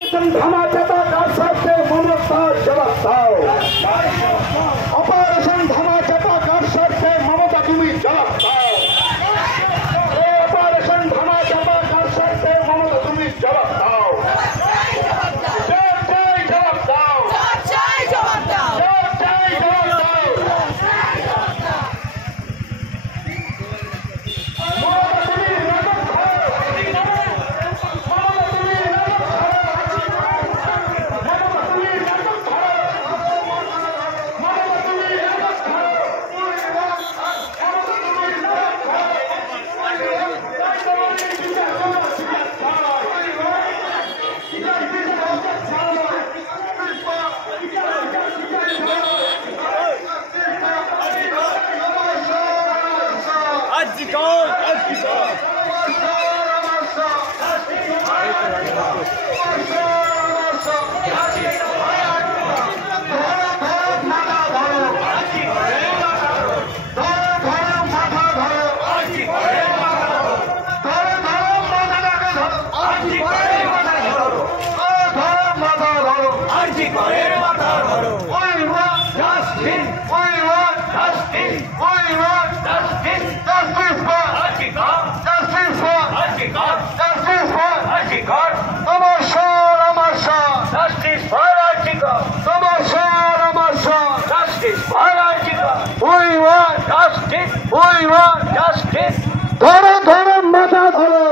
ধামাচাপা কার স্বার্থে মমতা জবাব দাও। অপারেশন ধামাচাপা কার স্বার্থে মমতা তুমি জবাব দাও। অপারেশন ধামাচাপা কার স্বার্থে মমতা তুমি জবাব দাও। জবাব দাও। ধরো ধরো মাথা ধরো।